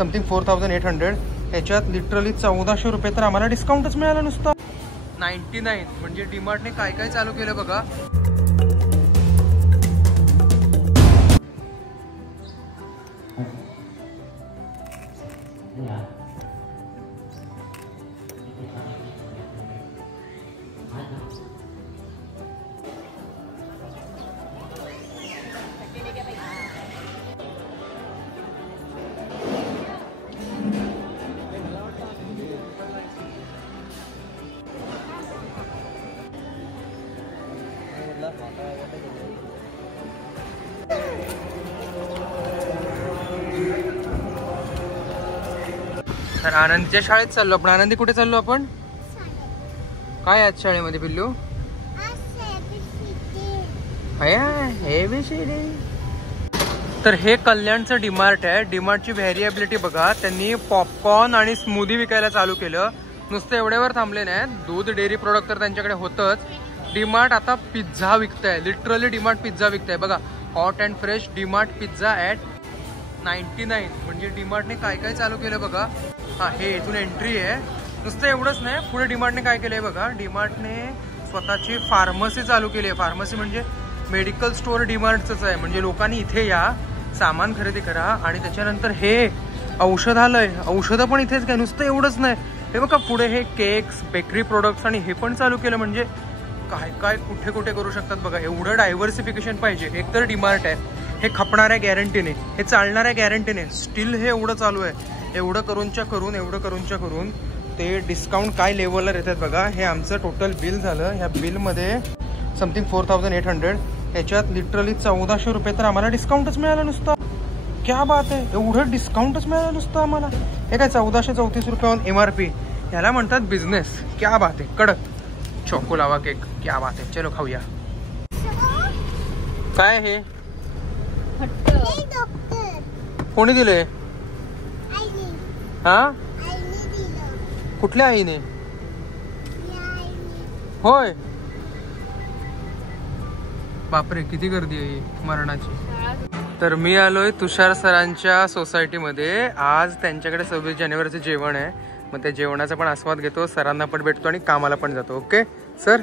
Something 4800. ह्याच्यात literally 1400 रुपये तर आम्हाला डिस्काउंटच मिळाला नुसता. 99 म्हणजे डीमार्टने काय काय चालू केलं बघा. तर आनंदीच्या शाळेत चाललो आपण. आनंदी कुठे चाललो आपण? काय आज शाळेमध्ये पिल्लू? तर हे कल्याणचं डीमार्ट आहे. डीमार्टची व्हेरिएबिलिटी बघा. त्यांनी पॉपकॉर्न आणि स्मूदी विकायला चालू केलं. नुसतं एवढ्यावर थांबले नाहीत. दूध डेअरी प्रोडक्ट तर त्यांच्याकडे होतच. डीमार्ट आता पिझ्झा विकतंय. लिटरली डीमार्ट पिझ्झा विकतंय बघा. Hot and fresh DMart pizza at 99. म्हणजे डीमार्टने काय काय चालू केलं बघा. हा, हे इथून एंट्री आहे. नुसतं एवढंच नाही, पुढे डीमार्टने काय केलंय बघा. डीमार्टने स्वतःची फार्मसी चालू केली आहे. फार्मसी म्हणजे मेडिकल स्टोअर डीमार्टच आहे. म्हणजे लोकांनी इथे या, सामान खरेदी करा आणि त्याच्यानंतर हे औषधालय, औषधं पण इथेच काय. नुसतं एवढंच नाही, हे बघा पुढे हे केक्स, बेकरी प्रोडक्ट्स आणि हे पण चालू केलं. म्हणजे काय काय कुठे कुठे करू शकतात बघा. एवढं डायव्हर्सिफिकेशन पाहिजे. एक तर डीमार्ट आहे, हे खपणाऱ्या गॅरंटीने, हे चालणाऱ्या गॅरंटीने, स्टील हे एवढं चालू आहे. एवढं करूनच्या करून ते डिस्काउंट काय लेवलला येतात बघा. हे आमचं टोटल बिल झालं. ह्या बिलमध्ये समथिंग 4800. ह्याच्यात लिटरली 1400 रुपये तर आम्हाला डिस्काउंटच मिळालं नुसतं. क्या बात आहे, एवढं डिस्काउंटच मिळालं नुसतं आम्हाला. हे काय 1434 रुपयाहून MRP. ह्याला म्हणतात बिझनेस. क्या बात आहे. कडक चॉको लावा केक. क्या बात आहे. चलो खाऊया. काय हे कोणी दिले? हा, कुठल्या आईने? होय, बापरे किती गर्दी आहे मरणाची. तर मी आलोय तुषार सरांच्या सोसायटीमध्ये. आज त्यांच्याकडे 26 जानेवारीचं जेवण आहे. मग त्या जेवणाचा पण आस्वाद घेतो, सरांना पण भेटतो आणि कामाला पण जातो. Okay sir.